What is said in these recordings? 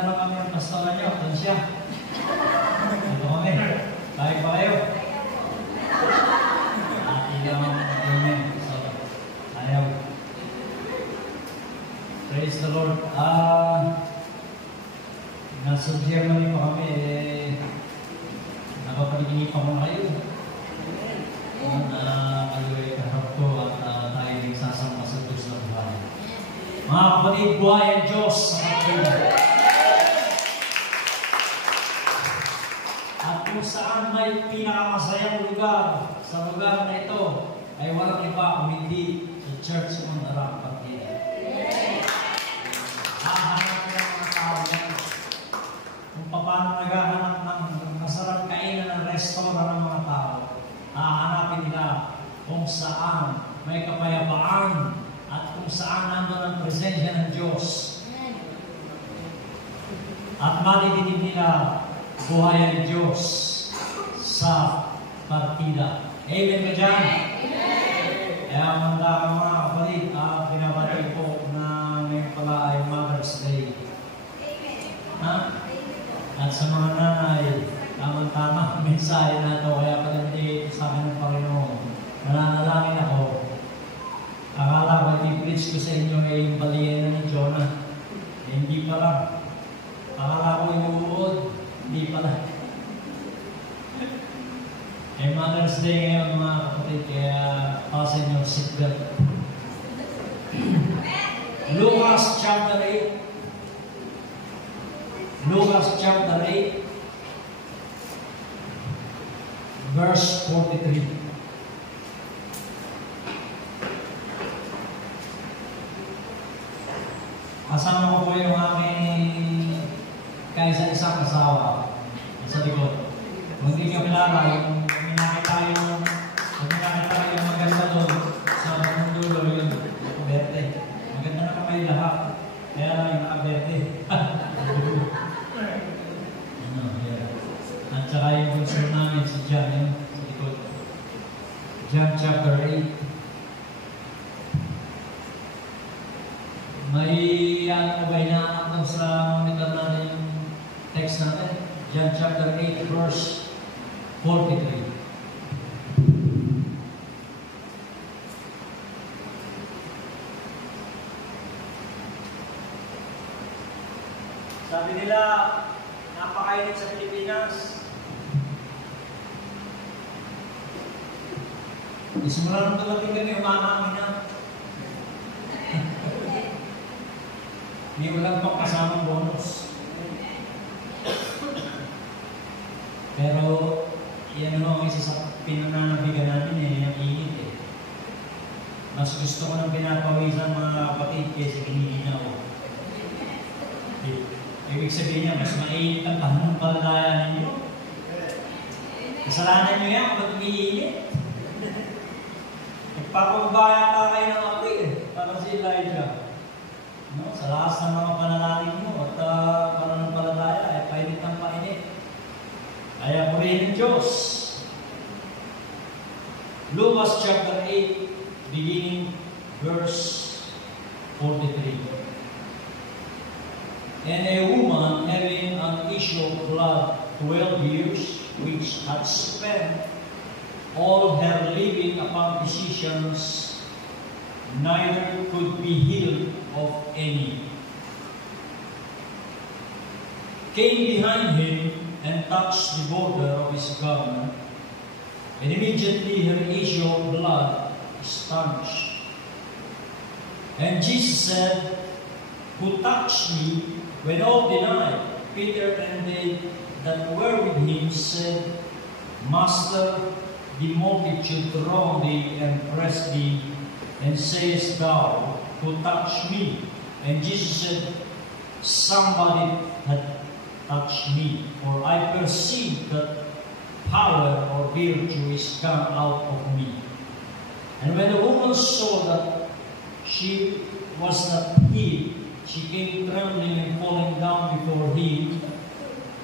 Maganda lang kami ang pastoran nyo. Doon siya. Ito kami. Tayo pa kayo. Ilaw niya. So, ayaw. Praise the Lord. Nasa Germany pa kami. Nakapaginipan ko na kayo. Kayo ay kaharap ko at tayo nagsasama sa Diyos ng buhay. Mga kapatid, buhay ang Diyos sa atin. At kung saan may pinakamasayang lugar, sa lugar na ito, ay walang iba kung hindi sa Church ng Darang Partida. Hahanap ng mga tao yan. Kung paano naghahanap ng masarap kainan ng restaurant ng mga tao, hahanapin nila kung saan may kapayapaan at kung saan nandun ang presensya ng Diyos. At malidinig nila buhay ang Diyos sa partida. Amen ka dyan? Kaya manda ka mga kapatid, pinabati po na ngayon pala ay Mother's Day. Ha? At sa mga nanay, tama-tama ang mensahe na ito, kaya palandi sa akin ng Panginoon. Nananalangin ako. Akala ko i-preach ko sa inyo ay baliyan ng Jonah. Hindi pala. Akala ko inuud. Hindi pala. Ay Mother's Day ngayon mga kapatid, kaya pasin yung seatbelt. Lucas chapter 8. Lucas chapter 8, verse 43. Kasama ko po yung aming kaisa-isang asawa sa likod. Kung hindi ka kilala, yung minakita yung maganda doon sa dulo yun, nakaberte. Maganda na kamay lahat. Kaya lang yung nakaberte. At saka yung bunso namin si John, yun, sa likod. John chapter 8. May ba inaanak sa monitor natin yung text natin? John chapter 8, verse 43. Sabi nila, napakainit sa Pilipinas. Isimula nung dumating kami, umanamin na. Hindi ko lang pang kasamang bonus. Pero, yan naman ang isa sa pinananabigan natin yung init eh. Mas gusto ko ng pinapawisan mga kapatid kaysa kiniginaw. Ibig sabihin niya, mas mainit ang pananampalataya ninyo. Kasalanan niyo yan kapag umiinit. Nagpapabaya ka kayo ng apoy eh. Parang si Elijah. No? Sa lakas ng mga pananalig mo at pananampalataya ay painit ng painit. Kaya purihin ng Diyos. Lucas chapter 8, beginning verse 43. And a woman having an issue of blood 12 years, which had spent all her living upon physicians, neither could be healed of any, came behind him and touched the border of his garment, and immediately her issue of blood stanched. And Jesus said, "Who touched me?" When all denied, Peter and they that were with him said, "Master, the multitude throng thee and press thee, and sayest thou, Who touched me?" And Jesus said, "Somebody had touched me, for I perceive that power or virtue is gone out of me." And when the woman saw that she was not healed, she came trembling and falling down before him.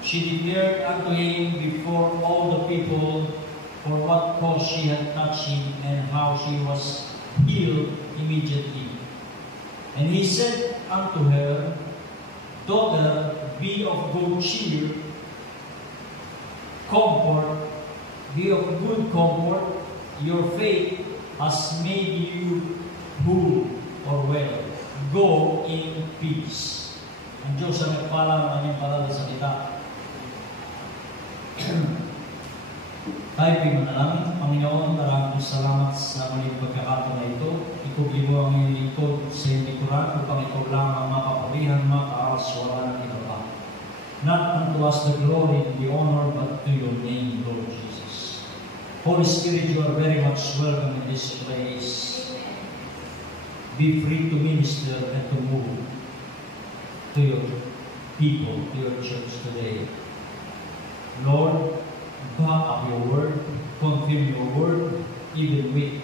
She declared unto him before all the people for what cause she had touched him, and how she was healed immediately. And he said unto her, "Daughter, be of good cheer, comfort, be of good comfort, your faith has made you whole or well. Go in peace. Ang Diyos ang nagpala ng aming palala sa kita. Tayo pinanalangin. Panginoon, maraming salamat sa maling pagkakataon na ito. Ikubli mo ang iyong lingkod sa iyong likuran upang ikaw lang ang mapapurihan, makaaswala ng iba pa. Not unto us the glory and the honor, but to your name, Lord Jesus. Holy Spirit, you are very much welcome in this place. Be free to minister and to move to your people, to your church today. Lord, back up your word, confirm your word, even with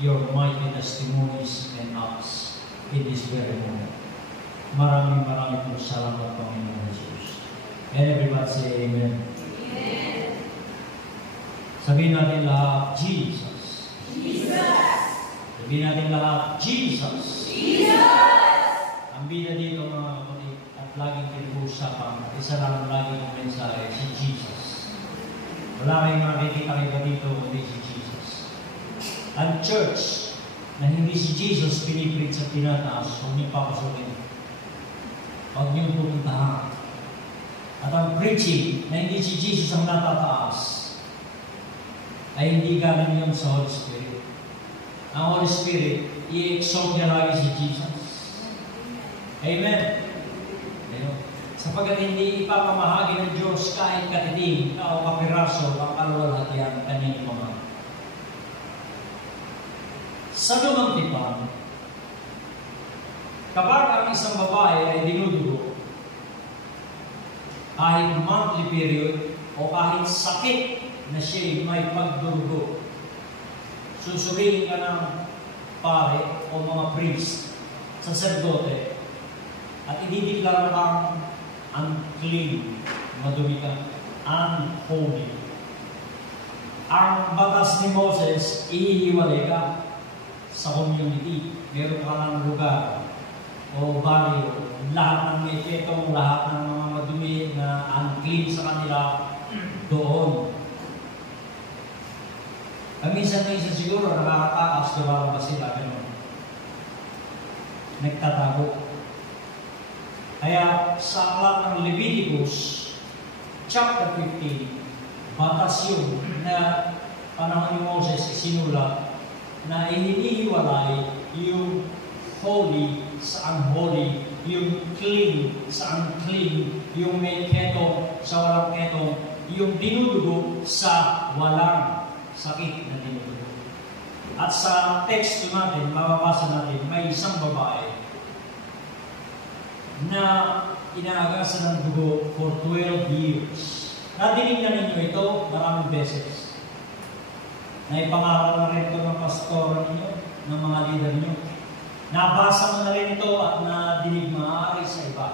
your mighty testimonies and acts in this very moment. Maraming po salamat, Panginoon Jesus. And everybody say Amen. Amen. Sabihin natin lahat, Jesus. Jesus. Sabihin natin lahat, Jesus. Jesus. Ang bida dito mga kapatid at laging pinag-uusapan at isa lang ang laging ang mensahe, si Jesus. Wala kayong makikita iba dito kundi si Jesus. Ang church na hindi si Jesus pinipilit sa tinataas, huwag niyong papasukin. Huwag niyong pupuntahan. At ang preaching na hindi si Jesus ang natataas, ay hindi galing yun sa Holy Spirit. Ang Holy Spirit, i-exalt niya lagi si Jesus. Amen. Ayun. Sapagkat hindi ipapamahagi ng Diyos kahit katiting o kapiraso ang kalwalhati ang kanyang pamahagi. Sa lumang tipan, kapag ang isang babae ay dinudugo, kahit monthly period o kahit sakit na siya'y may pagdurugo, susuriin ka ng pare o mga priest, saserdote, at idideklara kang unclean, madumi ka, unholy. Ang batas ni Moses, ihihiwalay ka sa community. Meron ka ng lugar o barrio, lahat ng epekong, lahat ng mga madumi na unclean sa kanila, doon. Minsan siguro nakakatakas, diba ba sila gano'n? Nagtatago. Kaya sa aklat ng Leviticus, chapter 15, batas yun na panahon ni Moses isinulat na inihiwalay yung holy sa unholy, yung clean sa unclean, yung may ketong sa walang ketong, yung dinudugo sa walang sakit na dinudugo. At sa text natin, mababasa natin, may isang babae na inaagasan ng dugo for 12 years. Nadinig na ninyo ito maraming beses. Naipangaral na rin ito ng pastor ninyo, ng mga leader ninyo. Nabasa mo na rin ito at nadinig maaari sa iba.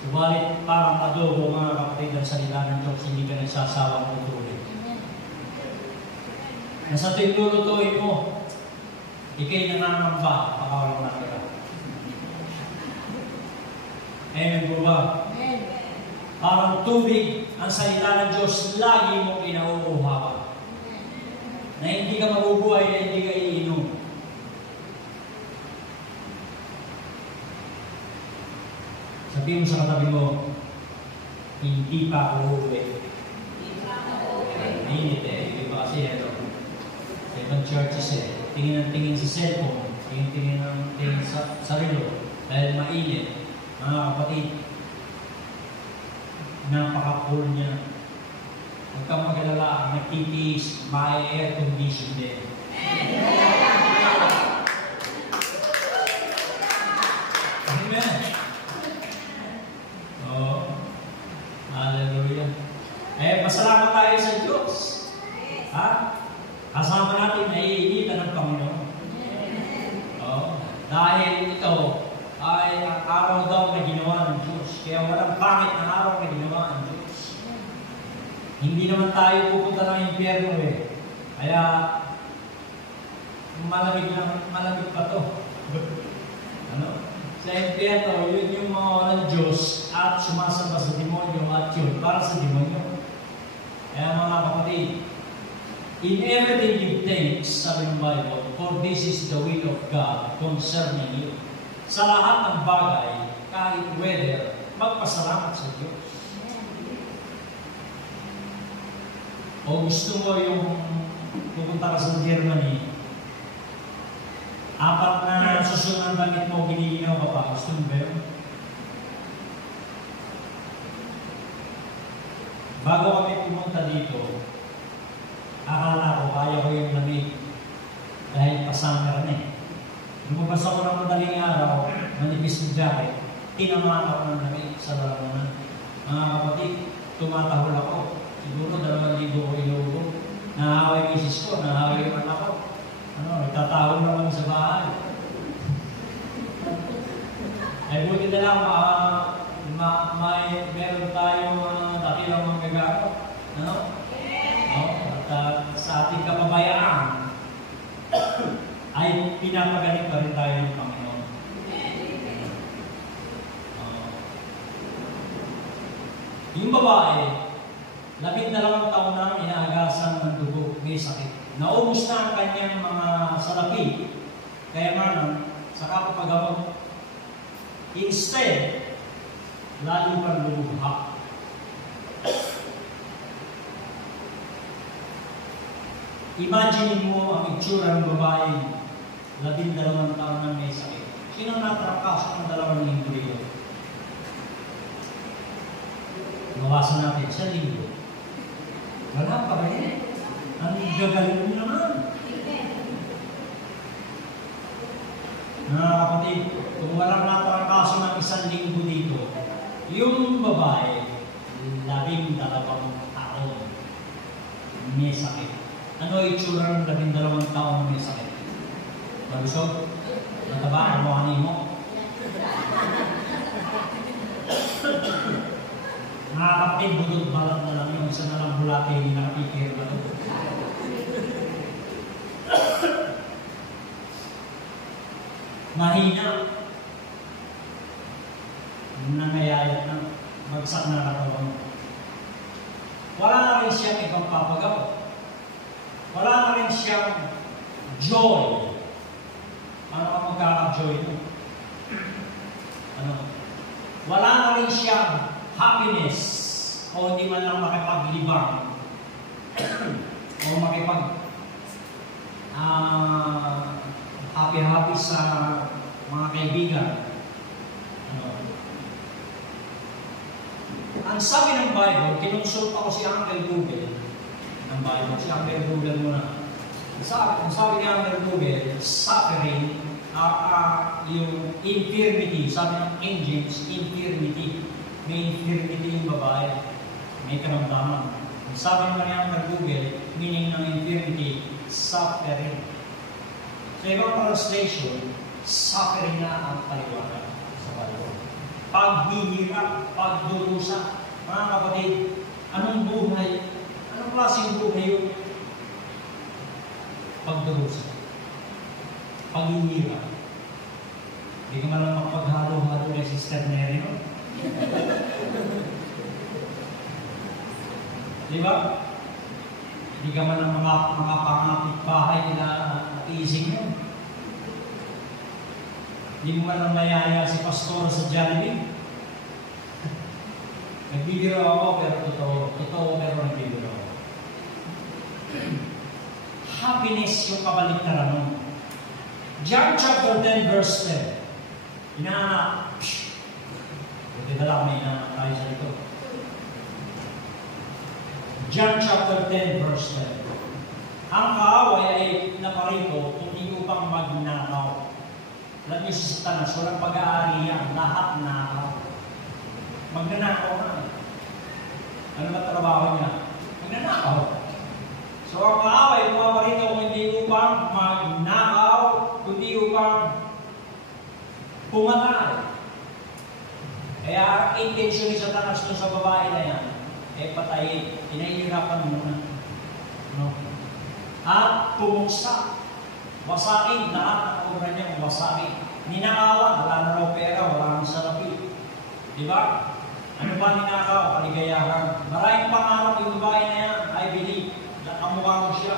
Subalit parang adobo mga kapatid ang salita ng Diyos, hindi ka nagsasawang tutuloy. Nasa tuwing lulutuin mo, ikay nanangamba, pakawalang natira. Amen po ba? Amen. Parang tubig ang salita ng Diyos, lagi mo pinauuhawan. Na hindi ka mabubuhay, na hindi ka iinom. Sabihin mo sa katabi mo, hindi pa ako uuwi. Mainit eh. Hindi pa kasi ito. Sa ibang churches eh. Tingin ng tingin sa cellphone. Tingin ng tingin sa sarilo. Dahil mainit. Mga kapatid, napaka-cool niya. Huwag kang mag-alala, nagtitiis, may air condition din. Amen. Oh, hallelujah. Pasalamat tayo sa Diyos. Ha? Kasama natin na iinitan ng Panginoon. Oh, dahil ito ay ang araw daw na ginawa ng Diyos. Kaya walang pangit na araw na ginawa ng Diyos. Hindi naman tayo pupunta ng impyerno eh. Kaya malamig pa to. Ano? Sa impyerno, yun yung mga walang Diyos at sumasamba sa demonyo at yun para sa demonyo. Kaya mga kapatid, in everything you think, sabi ng Bible, for this is the will of God concerning you. Sa lahat ng bagay, kahit whether, magpasalamat sa Diyos. O gusto mo yung pupunta ka sa Germany, 4 na susunod ng damit mo, giniginaw ka pa. Gusto mo ba yun? Bago kami pumunta dito, akala ko kaya ko yung lamig dahil pasummer na eh. Lumabas ako ng madaling araw, manipis ng jacket, tinamaan ako ng lamig sa lalamunan. Mga kapatid, tumatahol ako. Siguro 2,000 ko ilugo. Nahaway yung misis ko, nahaway yung anak ko. Nagtatahol naman sa bahay. Ay buti na lang, meron tayong dakilang manggagawa. At sa ating kapabayaan, ay pinapagaling pa rin tayo ng Panginoon. Yung babae, 12 taon na inaagasan ng dugo, may sakit. Naubos na ang kanyang mga salapi, kaya man, sa kapagamot. Instead, lalo pang lumuha. Imagine mo ang itsura ng babae, 12 taon na may sakit. Sino natrakas ng 2 linggo yun? Mawasan natin sa linggo. Wala pa rin. Ang gagaling mo naman. Mga kapatid, kung walang natrakaso ng 1 linggo dito, yung babae, 12 taon may sakit. Ano itsura ng 12 taon may sakit? Malusog? Mataba? Ano kanin mo? Mga kapatid, budod balat na lang yung isa na lang bulate yung nakikir na ito. Mahina. Nangayayat na. Bagsak na katawan. Wala na rin siyang ibang papagawa. Wala na rin siyang joy. Ano ang magkaka-joy mo? Wala na rin siyang happiness o hindi man lang makipaglibang o happy-happy sa mga kaibigan. Ang sabi ng Bible, kinonsult ako si Uncle Google ng Bible. Si Uncle Google muna. Ang sabi ni Uncle Google, suffering, yung infirmity, sabi ng King James, infirmity. May infirmity yung babae, may karamdaman. Ang sabi naman niya ng Google, meaning ng infirmity, suffering. Sa ibang translation, suffering na ang paliwanag sa Bible. Paghihirap, pagdurusa. Mga kapatid, anong buhay? Anong klaseng buhay yun? Pagdurusa. Paghihirap. Hindi ka malang makapaghalo-halo kay Sister Mary, no? Diba? Hindi ka man ang mga pangapit bahay na iising mo. Hindi mo man ang mayaya si Pastor sa Jollibee. Nagbibiro ako pero totoo pero nagbibiro ako. Happiness yung kabaliktaran mo. John chapter 10 verse 10. Buti na lang may tayo sa ito. John chapter 10 verse 10. Ang kaaway ay naparito hindi upang magnakaw. Alam niyo si Satanas, walang pag-aari yan. Lahat nakaw. Magnanakaw na. Ano ba trabaho niya? Magnanakaw. So ang kaaway naparito hindi upang magnakaw, kundi upang pumatay. Kaya ang intention ni Satanas sa babae na yan, patayin. Pinahihirapan muna. No? At pumuksa. Wasakin. Lahat ng obra niya, wasakin. Ninakawan. Wala na raw pera, wala nang salapi. Diba? Ano ba ninakaw? Kaligayahan. Maraming pangarap yung babae na yan. I believe. Nakamukha mo siya.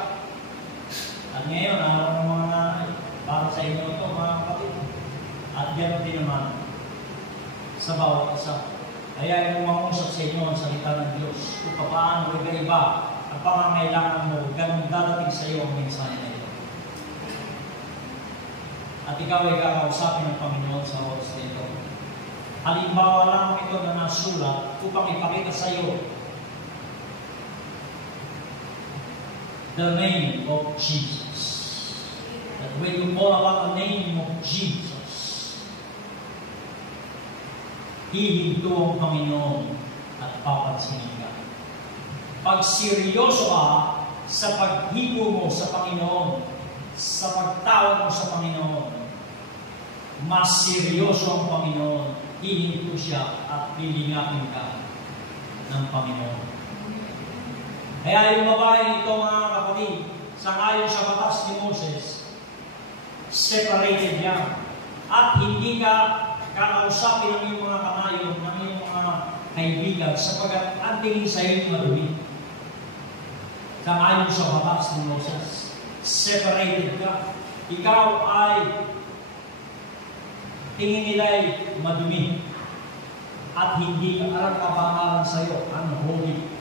At ngayon, araw ng mga nanay, para sa inyo ito, mga kapatid. At gano'n din naman sa bawat isa. Kaya yung mangusap sa inyo ang salita ng Diyos. Kung paano iba-iba ang pangangailangan mo, ganun dadating sa iyo ang mensahe na ito. At ikaw ay kakausapin ng Panginoon sa oras na ito. Halimbawa lang ito na nasulat upang ipakita sa iyo the name of Jesus. That when you call upon the name of Jesus, hihinto ang Panginoon at papansinin ka. Pag seryoso ka sa paghipo mo sa Panginoon, sa pagtawag mo sa Panginoon, mas seryoso ang Panginoon, hihinto siya at lilingapin ka ng Panginoon. Kaya yung babae ito, mga kapatid, sangayon sa batas ni Moses, separated yan. At hindi ka kakausapin ng iyong mga kanayon, ng iyong mga kaibigan, sapagkat ang tingin sa iyo madumi. Sangayon sa batas ni Moses, separated ka. Ikaw ay tingin nila ay madumi. At hindi ka alam kapangalan sa iyo, unholy.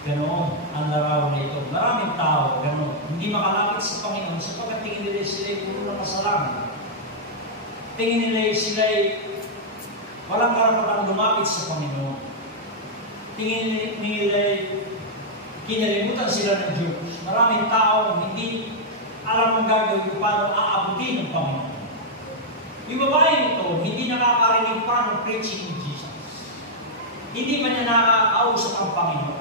Ganoon ang larawan na ito. Maraming tao, ganoon. Hindi makalapit sa Panginoon sapagkat tingin nila sila ay puro na kasalanan. Tingin nila sila ay walang karapatang lumapit sa Panginoon. Tingin nila ay kinalimutan sila ng Diyos. Maraming tao hindi alam ang gagawin kung paano aabutin ng Panginoon. Yung babae nito, hindi nakakarinig pa ng preaching ni Jesus. Hindi pa niya nakakausap ang Panginoon.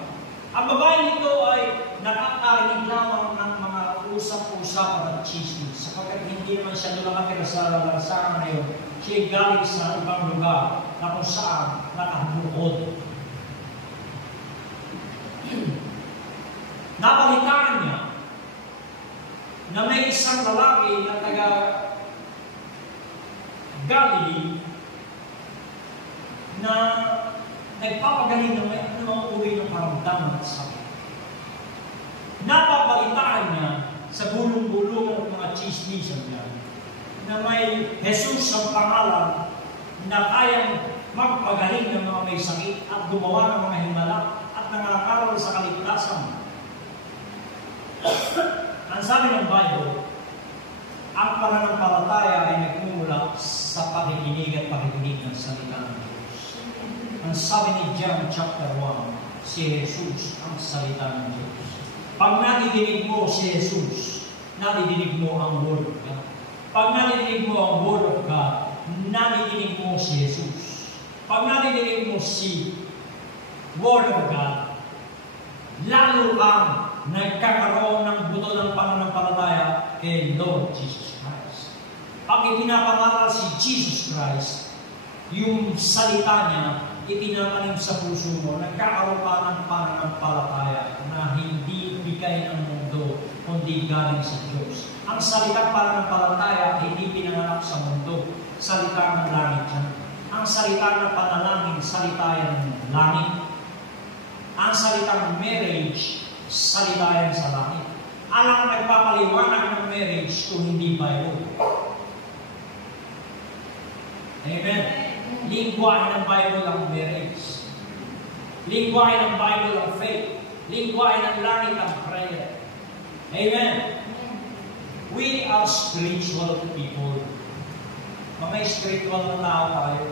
Ang babae nito ay nakakarinig lamang ng mga usap-usapan at chismis sapagkat hindi naman siya doon nakatira sa lansangan na yun. Siya ay galing sa ibang lugar na kung saan nakabukod. Nabalitaan niya na may isang lalaki na taga Galilee na nagpapagaling ng may anumang uri ng karamdaman at sakit. Napabalitaan niya sa bulong-bulong ng mga chismisan niya na may Jesus ang pangalan na kayang magpagaling ng mga may sakit at gumawa ng mga himala at nangangaral sa kaligtasan. Ang sabi ng Bible, ang pananampalataya ay nagmumula sa pakikinig at pakikinig ng salita ng Diyos. Ang sabi ni John chapter 1, si Jesus ang salita ng Diyos. Pag nadidinig mo si Jesus, nadidinig mo ang Word of God. Pag nadidinig mo ang Word of God, nadidinig mo si Jesus. Pag nadidinig mo si Word of God, lalo kang nagkakaroon ng buto ng pananampalataya kay Lord Jesus Christ. Pag ipinapangaral si Jesus Christ, yung salita niya, ipinamanim sa puso mo, nagkakaroon ka ng pananampalataya na hindi bigay ng mundo, kundi galing sa Diyos. Ang salitang pananampalataya, hindi pinanganak sa mundo. Salita ng langit yan. Ang salita ng panalangin, salita yan ng langit. Ang salitang marriage, salita yan sa langit. Alang nagpapaliwanag ng marriage kung hindi Bible. Amen. Lingwahe ng Bible ang marriage. Lingwahe ng Bible ang faith. Lingwahe ng langit ang prayer. Amen. We are spiritual people. Mga spiritual na tao tayo.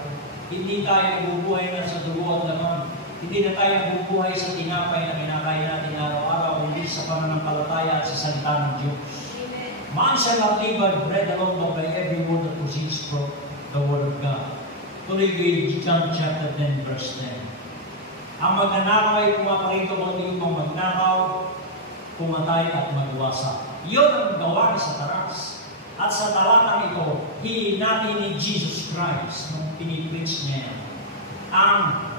Hindi tayo nabubuhay na sa dugo at laman. Hindi na tayo nabubuhay sa tinapay na kinakain natin araw-araw, kundi sa pananampalataya at sa salita ng Diyos. Man shall not live by bread alone, but by every word that proceeds from the Word of God. Tuloy with John chapter 10, verse 10. Ang magnanakaw ay pumaparito kung hindi mo magnakaw, pumatay at magwasa. Iyon ang gawa ni Satanas. At sa talatang ito, hinati ni Jesus Christ nung pinipreach niya ang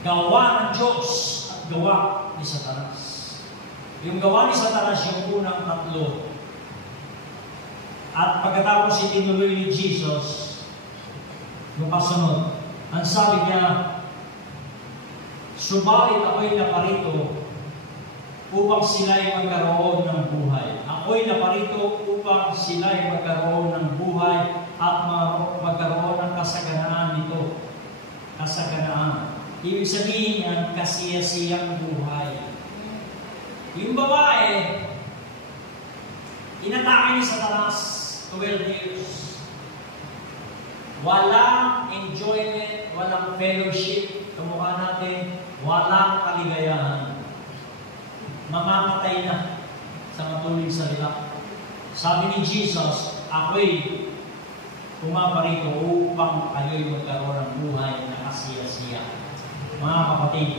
gawa ng Diyos at gawa ni Satanas. Yung gawa ni Satanas yung unang tatlo. At pagkatapos itinuloy ni Jesus, yung kasunod, ang sabi niya, Subalit ako'y naparito upang sila'y magkaroon ng buhay. Ako'y naparito upang sila'y magkaroon ng buhay at magkaroon ng kasaganaan nito. Kasaganaan. Ibig sabihin yan, kasiyasiyang buhay. Yung babae, inatake ni Satanas 12 years. Walang enjoyment, walang fellowship. Kamukha natin, walang kaligayahan. Mamamatay na sa matuloy salita. Sabi ni Jesus, ako'y pumaparito upang kayo'y magkaroon ng buhay na kasiyasiya. Mga kapatid,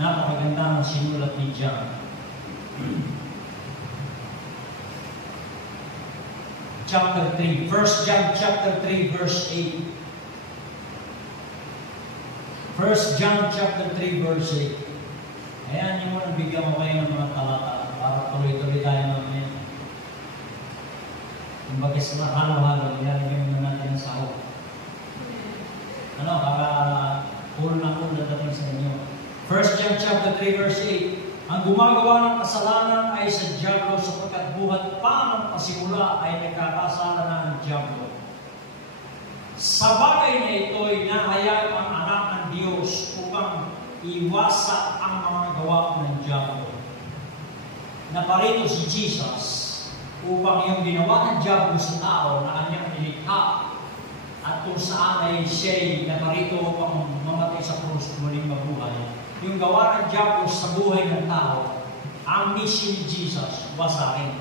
napakaganda ng sinulat ni John. Chapter 3, 1 John chapter 3, verse 8. 1 John chapter 3, verse 8. Ayan, yung mga bigyan mo kayo ng mga talata para tuloy-tuloy tayo namin. Yung bagay sa halo-halo, ilalagay mo natin ang sahod. Para cool na dating sa inyo. 1 John chapter 3, verse 8. Ang gumagawa ng kasalanan ay sa Diablo sapagkat buhat pa ng pasimula ay nagkakasala na ng Diablo. Sa bagay na ito'y nahayag ang anak ng Diyos upang iwasan ang mga gawa ng Diablo. Naparito si Jesus upang yung ginawa ng Diablo sa tao na kanyang nilikha at kung saan ay siya'y naparito upang mamatay sa krus muling mabuhay. Yung gawa ng Diablo sa buhay ng tao, ang mission ni Jesus, wasakin.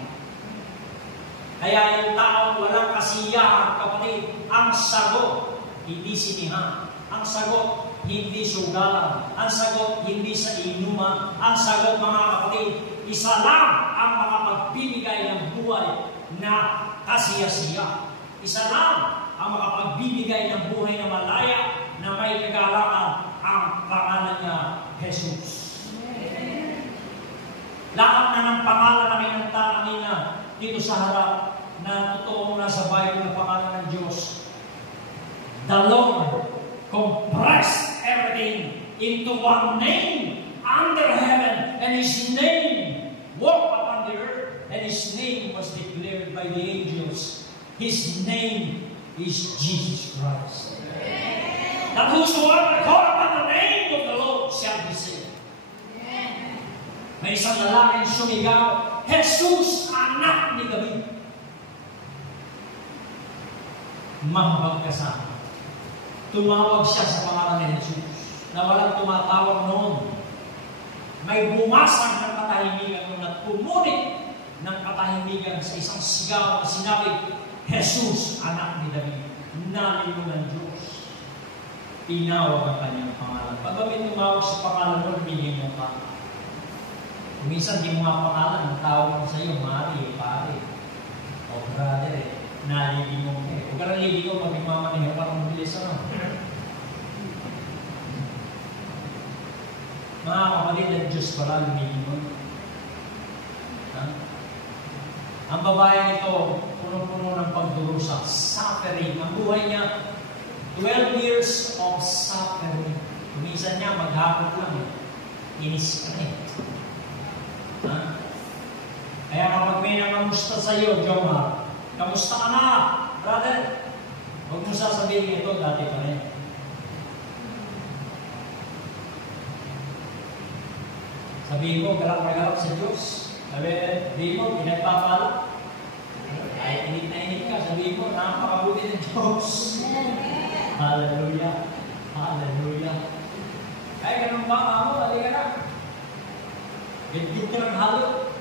Kaya yung tao walang kasiyahan, kapatid, ang sagot, hindi sinihan. Ang sagot, hindi sugalan. Ang sagot, hindi sa inuman. Ang sagot, mga kapatid, isa lang ang makapagbibigay ng buhay na kasiyasiya. Isa lang ang makapagbibigay ng buhay na malaya na may kagalakan, ang pangalan niya, Jesus. Lahat na ng pangalan na kinanta kanina dito sa harap na totoong nasa Bible na pangalan ng Diyos. The Lord compressed everything into one name under heaven, and His name walked upon the earth, and His name was declared by the angels. His name is Jesus Christ. That whosoever call upon the name of the Lord shall be saved. May isang lalaking sumigaw, Jesus, anak ni David. Mahapagkasama. Tumawag siya sa pangalan ni Jesus na walang tumatawag noon. May bumasag ng katahimikan noon at pumunit ng katahimikan sa isang sigaw na sinabi, Jesus, anak ni David. Namin mo ng Diyos. Tinawag ang kanyang pangalan. Pag kami tumawag sa pangalan mo, hindi mo ka. Minsan di mo nga pangalan, ang tawag mo sa iyo, Mari, pare, o brother, nalilin mo. Huwag ka nang lilin mo, pag imamanihin ka ng bilis, Mga kapatid ng Diyos pala, lumilin mo. Ang babaeng ito, punong-puno ng pagdurusa, suffering. Ang buhay niya, 12 years of suffering. Minsan niya, maghapon lang. Inis ka na eh. Kaya kapag may nangamusta sa iyo, Jomar, kamusta ka na, brother? Huwag mo sasabihin ito, dati pa rin. Sabihin mo, galak sa Diyos. Sabihin mo, pinagpapala. Ay, init na init ka. Sabihin mo, napakabuti ng Diyos. Hallelujah. Hallelujah. Ay, ganun ba, amo? Halika na. Git-git ka ng halo.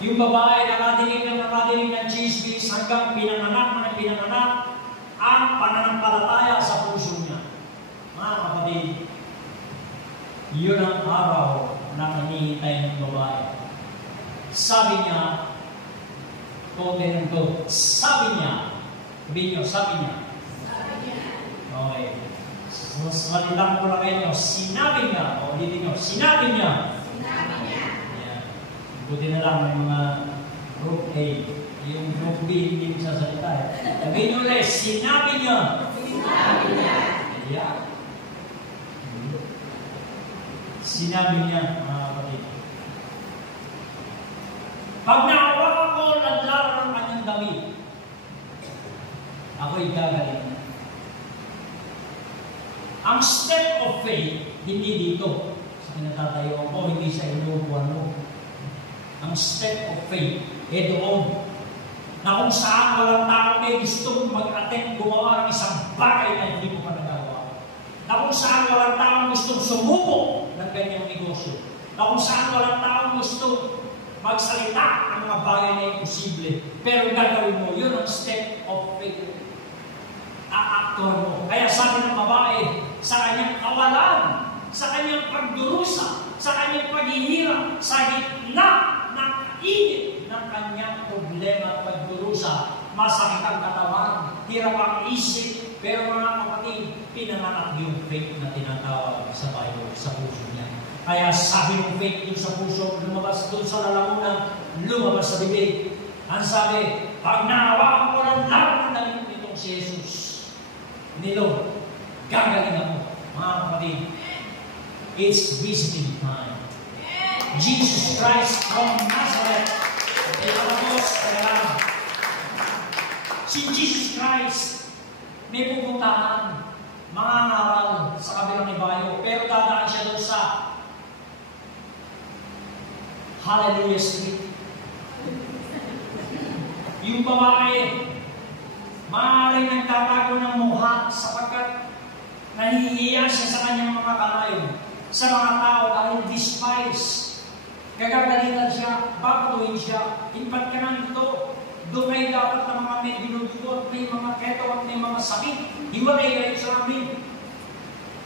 Yung babae nakadinig ng chismis hanggang pinanganak ang pananampalataya sa puso niya. Mga kapatid, yun ang araw na hinihintay ng babae. Sabi niya, sabi niya, okay. Malilang ko lang kayo, sinabi niya. Sinabi niya. Buti na lang may mga group A. Yung movie, hindi magsasalita eh. Sabihin nyo ulit, sinabi niya. Sinabi niya. Yeah. Sinabi niya, mga kapatid. Pag nahawakan ko at laro ng kanyang damit, ako'y gagaling. Ang step of faith, hindi dito sa kinatatayo ko, hindi sa inuupuan mo. Ang step of faith, doon, na kung saan walang tao may gustong mag-attend, gumawa ng isang bagay na hindi mo pa nagawa. Na kung saan walang tao gustong sumuko ng ganyang negosyo. Na kung saan walang tao gustong magsalita ng mga bagay na imposible. Pero gagawin mo, yun ang step of faith. Aaktuhan mo. Kaya sabi ng babae, sa kanyang kawalan, sa kanyang pagdurusa, sa kanyang paghihirap, sa gitna ng init ng kanyang problema at pagdurusa, masakit ang katawan, hirap ang isip, pero mga kapatid, pinanganak yung faith na tinatawag sa Bible, sa puso niya. Kaya sabi ng faith yung sa puso, lumabas doon sa lalamunan, lumabas sa bibig. Ang sabi, pag nahawakan ko ng laman ng itong si Jesus, nilo, gagaling ako. Mga kapatid, it's visiting time. Jesus Christ from Nazareth, si Jesus Christ, may pupuntahan, mga ngaral sa kabilang ibayo, pero dadaan siya doon sa Hallelujah Street. Yung babae, maaaring nagtatago ng mukha sapagkat nahihiya siya sa kanyang mga kalayo, sa mga tao dahil despise. Gagagalitan siya, babutuhin siya, impat ka nang dito. Doon ay dapat ng mga may binudugo at may mga keto at may mga sakit. Hiwalay kayo sa amin.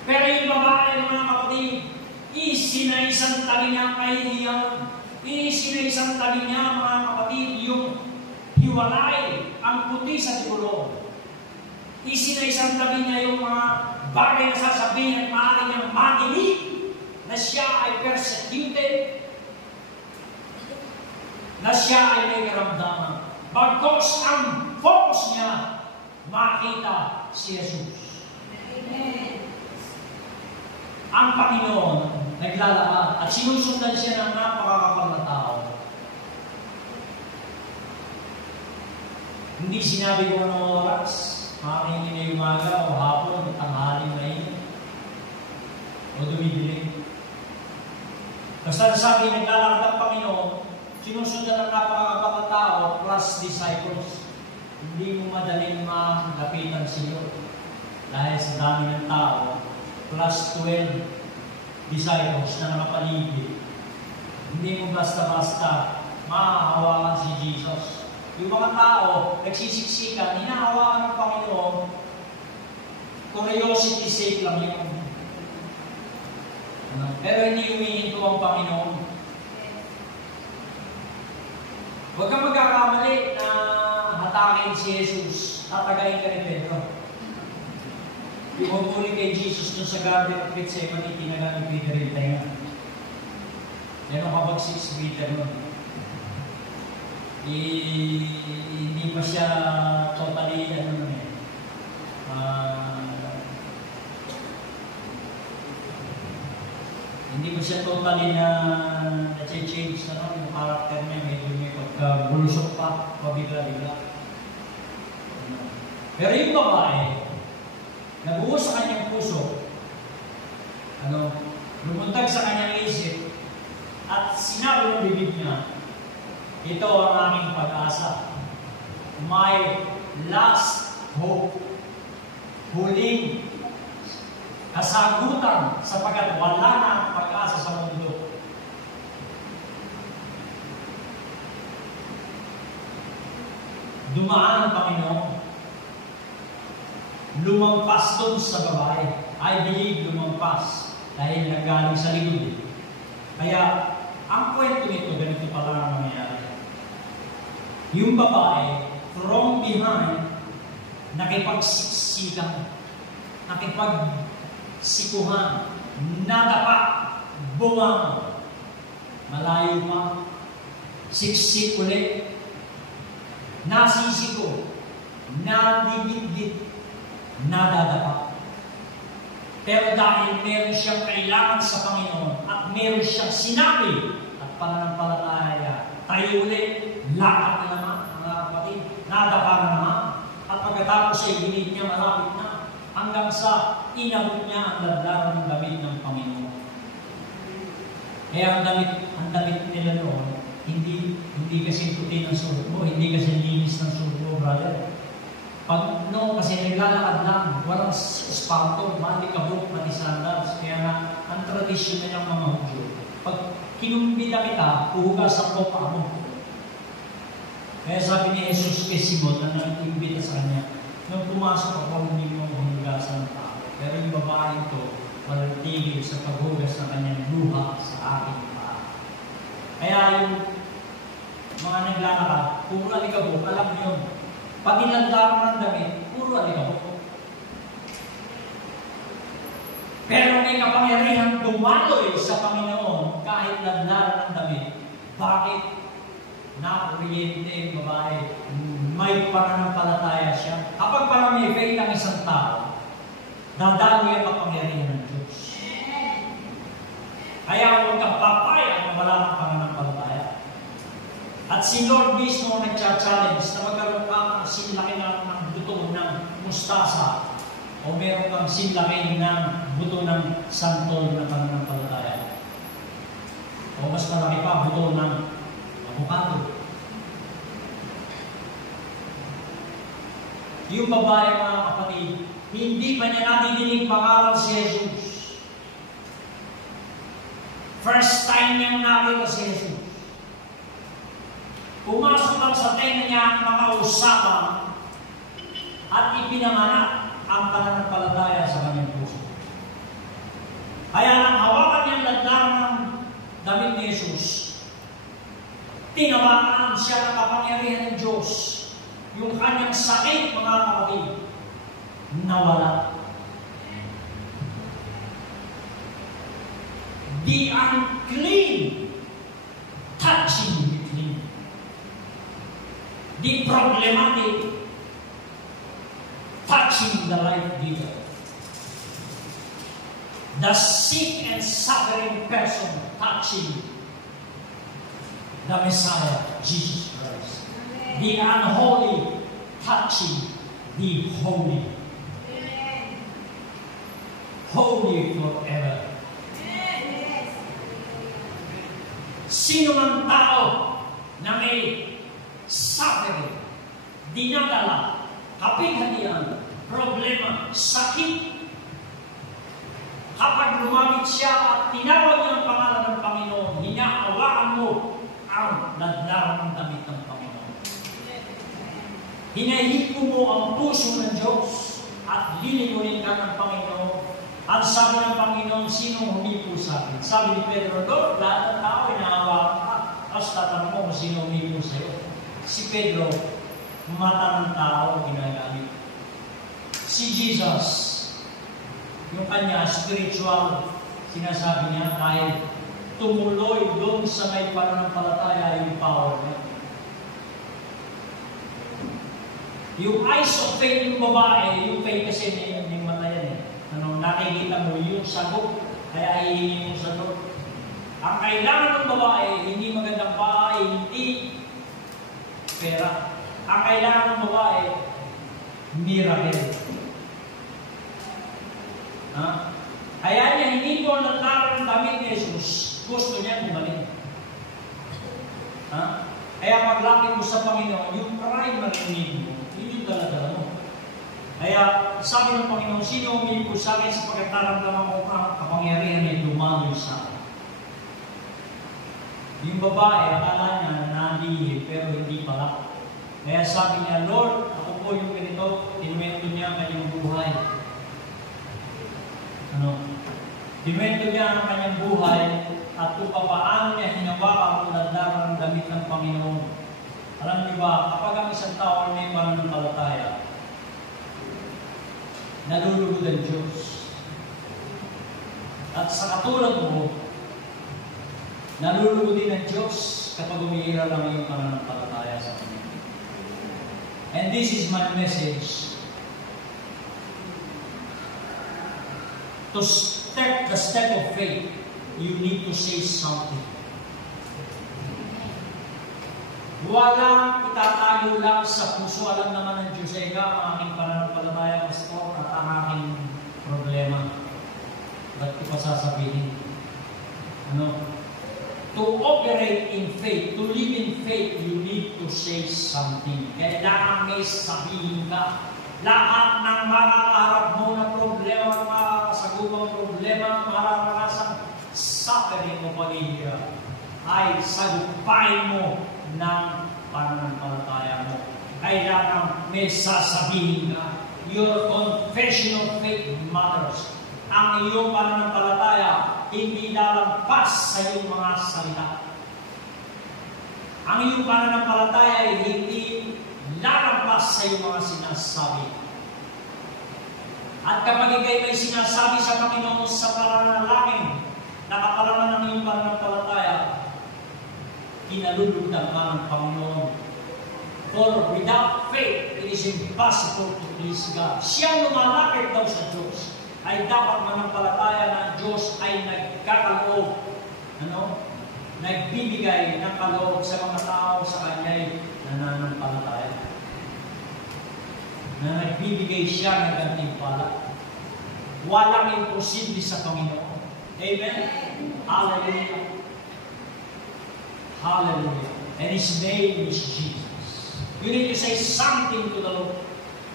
Pero yung babae, mga kapatid, isinaisang tabi niya ang kahihiyan. Isinaisang tabi niya, mga kapatid, yung hiwalay, ang puti sa siguro. Isinaisang tabi niya yung mga bagay na sasabihin at maaari niyang maginig na siya ay persecuted, na siya ay may karamdaman. Bagkos ang focus niya, makita si Jesus. Amen. Ang Panginoon naglalakad at sinusundan siya ng napakakapal na tao. Hindi sinabi ko ng oras, maaaring hindi na umaga o hapon, tanghaling na yun, o dumidilim. Basta sabi, naglalakad ang Panginoon, sinusundan ng napakakapal na tao plus disciples. Hindi mo madaling malapitan siya dahil sa dami ng tao plus 12 disciples na nakapaligid. Hindi mo basta-basta mahahawakan si Jesus. Yung mga tao nagsisiksikan, hinahawakan ng Panginoon, curiosity sake lang yun. Pero hindi humihinto ang Panginoon. Huwag kang magkakamali na hatakin si Jesus, tatagayin ka ni Pedro. Yung humuli kay Jesus dun sa Garden of Gethsemane, tinaga ni Peter yung tainga. Meron kapag 6 meter nun. Hindi pa siya totally, hindi pa siya totally na-change yung character niya, medyo may pagkabulusok pa, pabigla-bigla. Pero yung babae, nabuo sa kanyang puso, lumuntag sa kanyang isip, at sinabi ng bibig niya, ito ang aming pag-asa. My last hope. Huling kasagutan sapagkat wala na ang pag-asa sa mundo. Dumaan ang Panginoon. Lumampas doon sa babae. I believe lumampas dahil nanggaling sa likod. Kaya, ang kwento nito, ganito pala ang nangyayari. Yung babae, from behind, nakipagsiksikan, nakipagsikuhan, nadapa, bumang, malayo pa, siksik ulit, nasisigo, nadigit-git, nadadapa. Pero dahil meron siyang kailangan sa Panginoon at meron siyang sinabi at pananampalataya, tayo ulit, lakad na naman, mga kapatid, nadapa na naman. At pagkatapos ay ginit niya, malapit na, hanggang sa inabot niya ang ladlaran ng damit ng Panginoon. Kaya ang damit nila noon, hindi kasi puti ng suot mo, hindi kasi linis ng suot mo, brother. Pag no, kasi naglalakad lang, walang spatol, malikabok, mati sandals. Kaya nga, ang tradisyon na ng mga Hudyo, pag kinumbida kita, puhugasan mo pa mo. Kaya sabi ni Jesus kay Simon na nag-imbita sa kanya, nung pumasok ako, hindi mo hugasan ng tao. Pero yung babae ito, walang tigil sa paghugas ng kanyang luha sa aking paa. Kaya yung mga naglalakad, puro alikabok, alam niyo yun. Pag ilandaran ng damit, puro alikabok. Pero may kapangyarihan dumaloy sa Panginoon kahit landaran ng damit. Bakit? Na-oriente yung babae, may pananampalataya siya. Kapag parang may faith ang isang tao, dadaloy ang kapangyarihan ng Diyos. Kaya huwag kang papayag na wala kang pananampalataya. At si Lord mismo nagcha-challenge na magkaroon ka ng sinlaki ng buto ng mustasa o meron kang sinlaki ng buto ng santol na pananampalataya. O mas malaki pa, buto ng avocado. Yung babae, mga kapatid, hindi pa niya nadidinig pangalan si Jesus. First time niyang nakita si Jesus. Pumasok lang sa tenga niya ang mga usapan at ipinanganak ang pananampalataya sa kanyang puso. Kaya nang hawakan niyang ladlaran ng damit ni Jesus, tinamaan siya ng kapangyarihan ng Diyos. Yung kanyang sakit, mga kapatid, nawala. The unclean touching the clean. The problematic touching the life giver. The sick and suffering person touching the Messiah, Jesus Christ. The unholy touching the holy. Holy forever. Sino man tao na may suffering, dinadala, kapighatian, problema, sakit, kapag lumapit siya at tinawag niya ang pangalan ng Panginoon, hinaawaan mo ang ladlaran ng damit ng Panginoon. Hinahipo mo ang puso ng Diyos at lilingulin ka ng Panginoon. At sabi ng Panginoon, sinong humipo sa akin? Sabi ni Pedro, Lord, lahat ng tao inaawaan ka. Tapos tatanong mo kung sino humipo sa iyo. Si Pedro, mata ng tao ginagamit. Si Jesus, yung kanya spiritual, sinasabi niya, kahit tumuloy doon sa may pananampalataya yung power niya. Yung eyes of faith yung babae, yung faith kasi yung mata yan eh. Nakikita mo yung sagot, kaya hihingi yung sagot. Ang kailangan ng babae, hindi magandang bahay, hindi pera. Ang kailangan ng babae, miracle. Kaya niya, hindi po nagkaroon ng damit ni Jesus, gusto niya bumalik. Kaya paglapit mo sa Panginoon, yung primary need mo, yun yung dala-dala mo. Kaya sabi ng Panginoon, sino humipo sa akin sa pagkataramdaman ko ang kapangyarihan ay lumaloy sa akin. Yung babae, akala niya nalihim, pero hindi pala. Kaya sabi niya, Lord, ako po yung ganito, tinwento niya ang kanyang buhay. Tinwento niya ang kanyang buhay at kung paano niya hinawakan ang ladlaran ng damit ng Panginoon. Alam niyo ba, kapag ang isang tao may pananampalataya, nalulugod ang Diyos. At sa katulad mo, nalulugod din ang Diyos kapag umihira lang yung pananampalataya sa Kanya. And this is my message. To step the step of faith, you need to say something. Walang itatayo lang sa puso. Alam naman ng Diyos ang aking pananampalataya, pastor, at ang aking problema. Ba't ko pa sasabihin? To operate in faith, to live in faith, you need to say something. Kailangan may sabihin ka. Lahat ng makakaharap mo na problema, makakasagubang problema, mararanasang suffering mo paghihirap, ay sagupain mo ng pananampalataya mo. Kailangan may sasabihin ka. Your confession of faith matters. Ang iyong pananampalataya hindi lalampas sa iyong mga salita. Ang iyong pananampalataya ay hindi lalampas sa iyong mga sinasabi. At kapag ikay may sinasabi sa Panginoon sa pananalangin, nakapalaman ng iyong pananampalataya, kinalulugdan ka ng Panginoon. For without faith, it is impossible to please God. Siyang lumalapit daw sa Diyos ay dapat manampalataya na ang Diyos ay nagkakaloob, nagbibigay ng kaloob sa mga tao sa Kanya'y nananampalataya. Na nagbibigay siya ng gantimpala. Walang imposible sa Panginoon. Amen? Hallelujah. Hallelujah. And His name is Jesus. You need to say something to the Lord.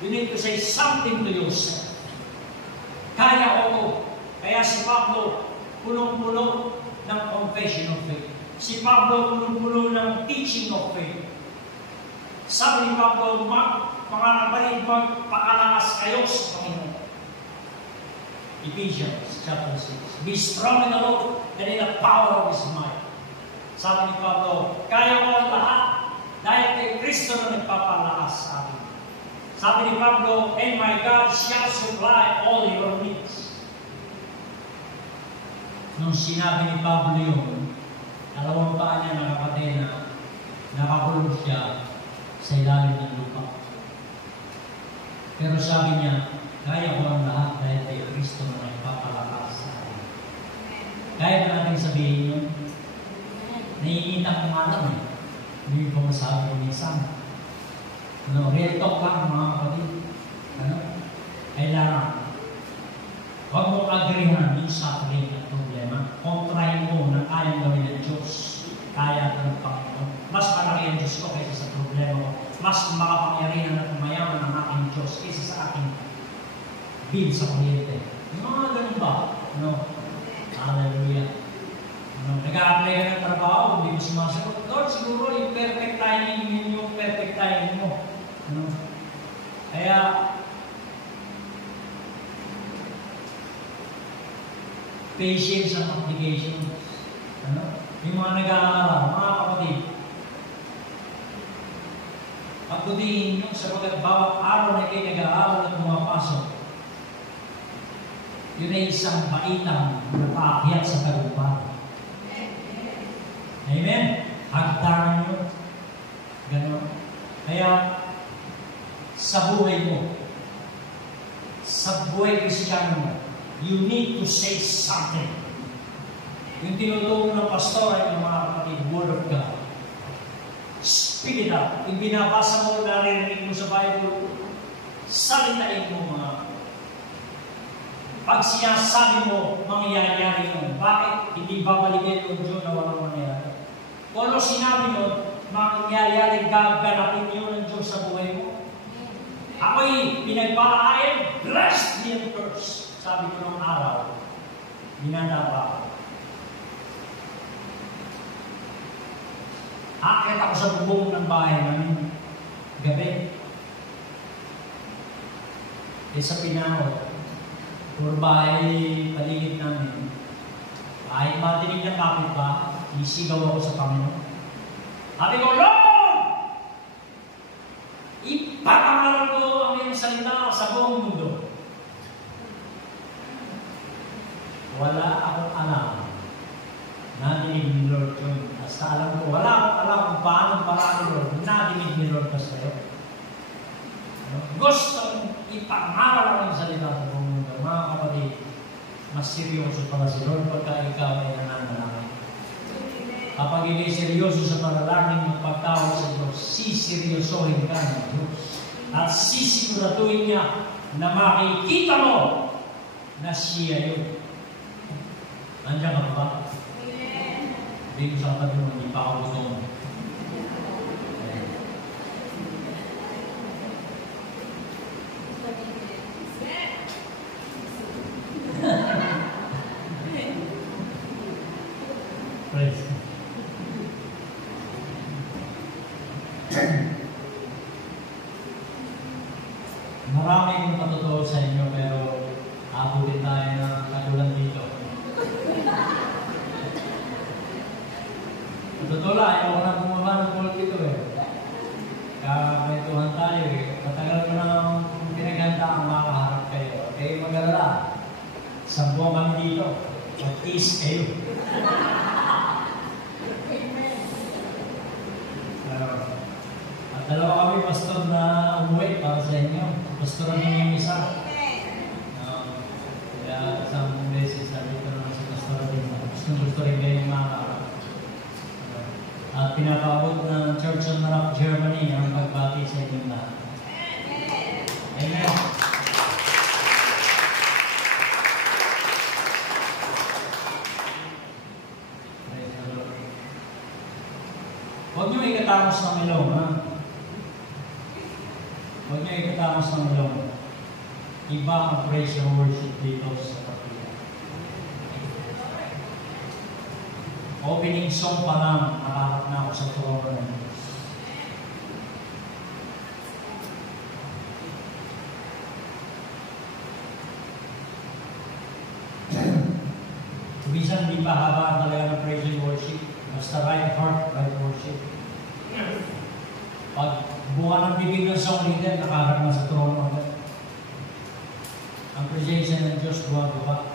You need to say something to yourself. Kaya ko to. Kaya si Pablo, punong-puno ng confession of faith. Si Pablo, punong-puno ng teaching of faith. Sabi ni Pablo, mga kapatid, magpakalakas kayo sa Panginoon. Ephesians chapter 6. Be strong in the Lord and in the power of His might. Sabi ni Pablo, kaya ko ang lahat dahil kay Kristo na nagpapalakas sa akin. Sabi ni Pablo, and my God shall supply all your needs. Nung sinabi ni Pablo yun, dalawang paa niya nakapatena, nakakulong siya sa ilalim ng lupa. Pero sabi niya, kaya ko ang lahat dahil kay Kristo na nagpapalakas sa akin. Kaya ba natin sabihin yun? Naiinita ko nga lang eh. Hindi ko masabi ko minsan. Real talk lang mga kapatid. Kailangan. Huwag mong agreehan yung suffering at problema. Kontrahin mo na kayang gawin ng Diyos. Kaya ng Panginoon. Mas malaki ang Diyos ko kaysa sa problema ko. Mas makapangyarihan at mayaman ang aking Diyos kaysa sa aking bill sa kuryente. Mga ganun ba? Hallelujah. Nag-a-apply ka ng trabaho, hindi mo sumasagot. Lord, siguro yung perfect timing yun yung perfect timing mo. Kaya, patience and application. Yung mga nag-aaral, mga kapatid, pagbutiin nyo sapagat bawat araw na kayo nag-aaral at pumapasok, yun ay isang baitang napaakyat sa tagumpay. Amen? Hagdanan nyo. Ganon. Kaya, sa buhay mo, sa buhay Kristiyano mo, you need to say something. Yung tinuturo ng pastor ay ng mga kapatid, Word of God. Speak it up. Yung binabasa mo, naririnig mo sa Bible, salitain mo mga. Pag sinasabi mo, mangyayari yun. Bakit? Hindi babalikin yung Diyos na walang mangyayari. Kung ano sinabi nun, mangyayari, gaganapin yun ng Diyos sa buhay mo. Ako'y pinagpalain, blessed and cursed. Sabi ko nung araw, binanda pa ako. Akit ako sa bubong ng bahay namin gabi. Sa Pinao, puro bahay paligid namin. Kahit matinig ng kapit ba, isigaw ako sa Panginoon. Sabi ko, Lord! Ipapangaral ko ang iyong salita sa buong mundo. Wala akong alam. Nadinig ni Lord yun. Basta alam ko, wala akong alam kung paano parang ni Lord. Nadinig ni Lord basta yun. Gusto ipangaral ang salita sa buong mundo. Mga kapatid, mas seryoso pala si Lord pagka ikaw ay nananalangin. Kapag hindi seryoso sa panalangin ng pagtawag sa Diyos, siseryosohin ka ng Diyos. At sisiguraduhin niya na makikita mo na siya yun. Nandiyan ka ba? Hindi ko sa katabi mo, hindi pa ako gutom. Praise. Marami kong patotoo sa inyo, pero abutin tayo ng kagulan dito. Totoo lang, ayaw ko na bumaba ng call dito Kamentuhan tayo Matagal ko na pinaganda ang makaharap kayo. Okay, mag-alala. Sambuang kami dito. Mag-is kayo. At dalawa kami pastor na umuwi para sa inyo. Pastor ang yung isa. Kaya isang beses sabi ko naman si pastor din. Gusto rin kayo yung makaharap. At pinapabot ng Church on Marap, Germany ang pagbati sa inyong lahat. Amen. Praise the Lord. Huwag niyo ikatamos ng ilong, ha? Huwag niyo ikatamos ng ilong. Iba ang praise and worship dito sa kapila. Opening song pa lang, nakaharap na ako sa trono ng Diyos. Minsan di pa habaan talaga ng praise and worship. Basta right heart, right worship. Pag buka ng bibig ng song leader, nakaharap na sa trono ng Diyos. Ang presensya ng Diyos buwa-buwa.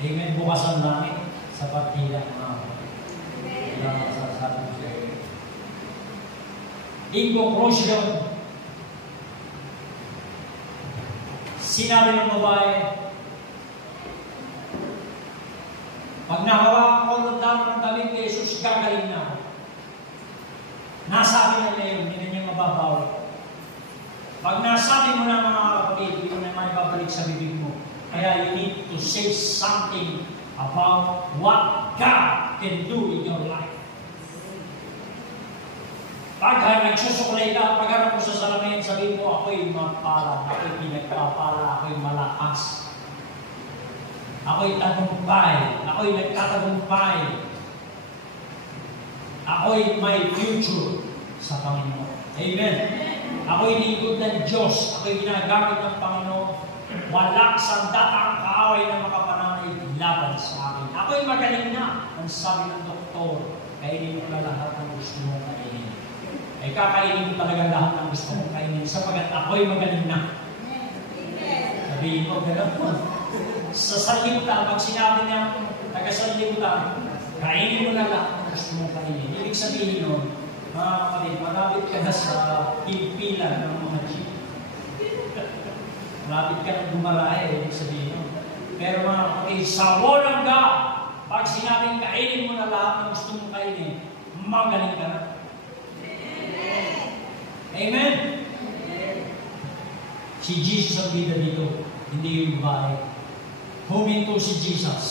Amen. Bukas ang langit sa partida ng mga ilang masasabi ko sa iyo. In conclusion, sinabi ng babae, pag nahawakan ko ng damo ng damit ni Jesus, gagaling na ako. Nasabi na niya yun, hindi na niya mababawi. Pag nasabi mo na mga kapatid, hindi mo na maibabalik sa bibig mo. Kaya you need to say something about what God can do in your life. Pag nagsusuklay ka, pagharap mo sa salamin, sabihin mo, ako'y mapala, ako'y pinagpapala, ako'y malakas. Ako'y tagumpay, ako'y nagtatagumpay. Ako'y may future sa Panginoon. Amen. Ako'y lingkod ng Diyos, ako'y ginagamit ng Panginoon. Walang sandatang kaaway na makapananay laban sa akin. Ako'y magaling na, ang sabi ng doktor, kainin mo na lahat ng gusto mong kainin. Ay kakainin mo talaga lahat ng gusto mong kainin sapagat ako'y magaling na. Sabihin mo, gano'n. Sa sanlibutan, pag sinabi niya, taga-sanlibutan, kainin mo na lahat ng gusto mong kainin. Ibig sabihin nun, mga kapatid, malapit ka na sa pimpilan ng mga jeep. Malapit ka na gumarahe, ibig sabihin nun. Pero mga kapatid, sa walang ka, pag sinabing kainin mo na lahat ng gusto mong kainin, magaling ka na. Amen? Si Jesus ang bida dito, hindi yung babae. Huminto si Jesus.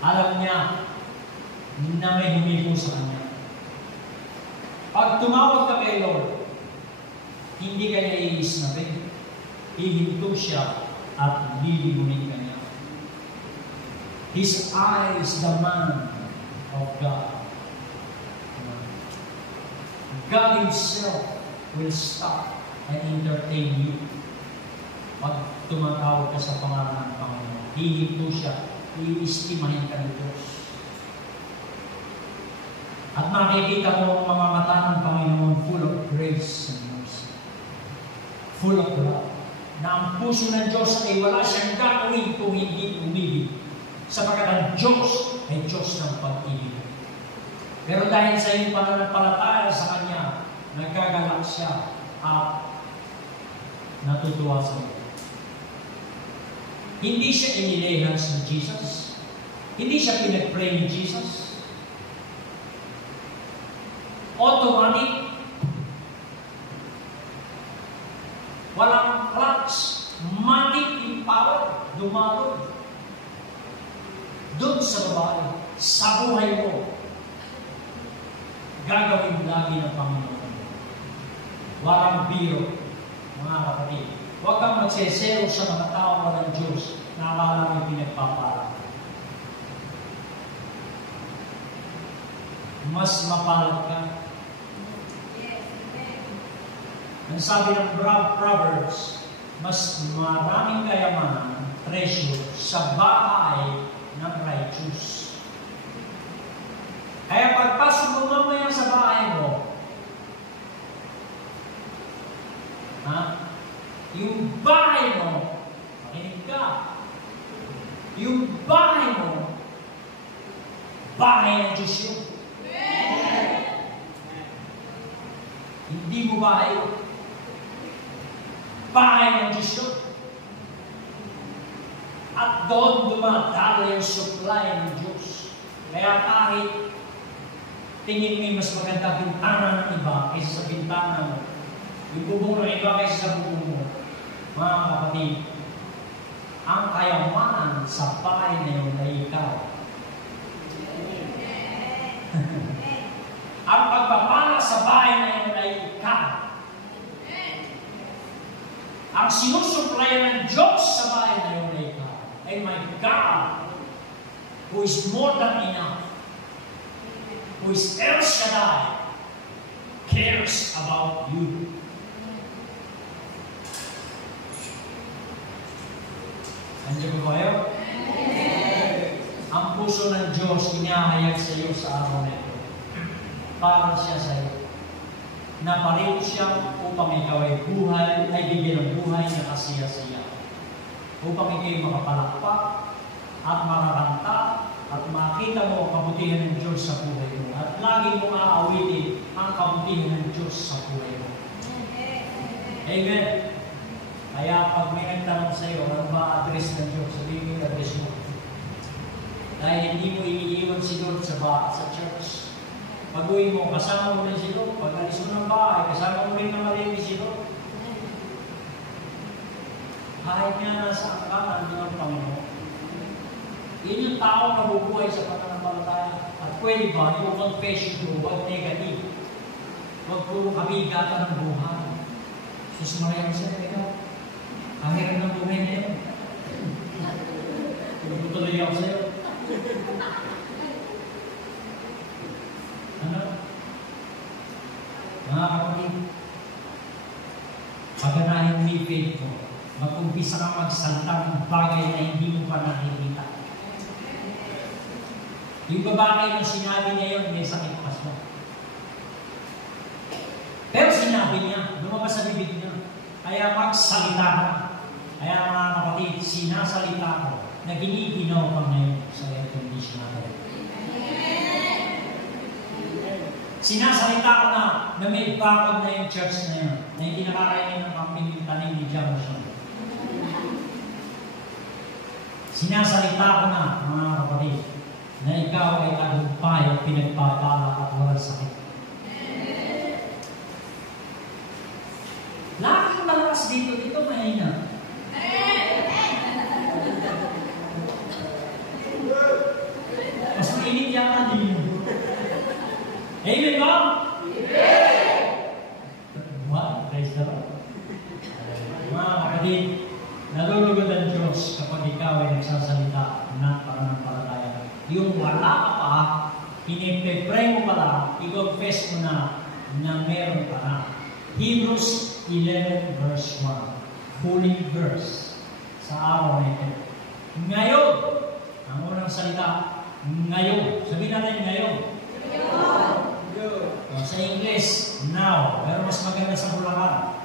Alam niya na may huminto sa kanya. Pag tumawag ka kay Lord, hindi ka niya iisnapin. Hihinto siya at lilimunin ka niya. His eye is the man of God. God Himself will stop and entertain you. Pag tumatawag ka sa pangalan ng Panginoon, hihinto siya, iistimahin ka ng Diyos. At makikita mo ang mga mata ng Panginoon full of grace and mercy. Full of love. Na ang puso ng Diyos ay wala siyang gagawin kung hindi umibig. Sapagkat ang Diyos ay Diyos ng pag-ibig. Pero dahil sa iyong pananampalataya sa Kanya, nagkagalak siya at natutuwa sa iyo. Hindi siya inilehans ni Jesus. Hindi siya pinag-pray ni Jesus. Automatic. Walang clutch. Matic in power. Dumalog. Doon sa babae, sa buhay mo, gagawin lagi ng Panginoon. Walang biro, mga kapatid. Huwag kang magsesero sa mga tao walang Diyos na akala mo pinagpapala. Mas mapalad ka. Ang sabi ng Proverbs, mas maraming kayamanan, treasure, sa bahay ng righteous. Kaya pagpasok mo mamaya sa bahay mo, yung bahay mo, makinig ka, yung bahay mo, bahay ng Diyos yun. Hindi mo bahay yun. Bahay ng Diyos yun. At doon dumadalo yung supply ng Diyos. Kaya kahit tingin mo mas maganda bintana ng iba kaysa sa bintana mo, yung bubong ng iba kaysa sa bubong mo, mga kapatid, ang kayamanan sa bahay na yun ay ikaw. Ang pagpapala sa bahay na yun ay ikaw. Ang sinusuplayan ng Diyos sa bahay na yun ay ikaw. And my God, who is more than enough, who is El Shaddai, cares about you. Andiyan ko kayo? Ang puso ng Diyos inahayag sa iyo sa araw na ito. Para siya sa iyo. Naparito siya upang ikaw ay buhay, ay bigyan ng buhay na kasiya-siya. Upang ikaw makapalakpak at makaranta at makita mo ang kabutihan ng Diyos sa buhay mo. At lagi mong aawitin ang kabutihan ng Diyos sa buhay mo. Amen. Kaya pag may nagtanong sa iyo, ano ba address ng Diyos? Sabihin mo address mo. Dahil hindi mo iniiwan si Lord sa church. Pag-uwi mo, kasama mo rin si Lord. Pag alis mo ng bahay, kasama mo rin na marinig si Lord. Kahit nga nasa angkalan ng Panginoon. Yun yung tao na bubuhay sa pananampalataya. At pwede ba, yung confession mo, huwag negative. Huwag puro kabigatan ng buhay. Sus Maria sa ikaw. Kahirap ng buhay na yun. Tuloy ako sa'yo. Ano? Mga kapatid, paganahin mo yung faith mo, mag-umpisa ka magsalita ng bagay na hindi mo pa nakikita. Yung babae na sinabi niya yun, may sakit pa siya. Pero sinabi niya, lumabas sa bibig niya, kaya magsalita ka. Kaya mga kapatid, sinasalita ko na giniginaw pa ngayon sa air condition natin. Sinasalita ko na may bakod na yung church na yun, na hindi nakakainin ng kamping tanim ni Jameson. Sinasalita ko na, mga kapatid, na ikaw ay tagumpay at pinagpapala at walang sakit. Laging malakas dito mahina. Mas mainit yata din. Amen ba? Amen! Wow, praise the Lord. Mga kapatid, nalulugod ang Diyos kapag ikaw ay nagsasalita ng pananampalataya. Yung wala ka pa, pinipray mo pala, i-confess mo na meron ka na. Hebrews 11 verse 1. Holy verse sa araw na ito. Ngayon, ang unang salita, ngayon. Sabihin natin ngayon. Sa English, now. Pero mas maganda sa Bulacan.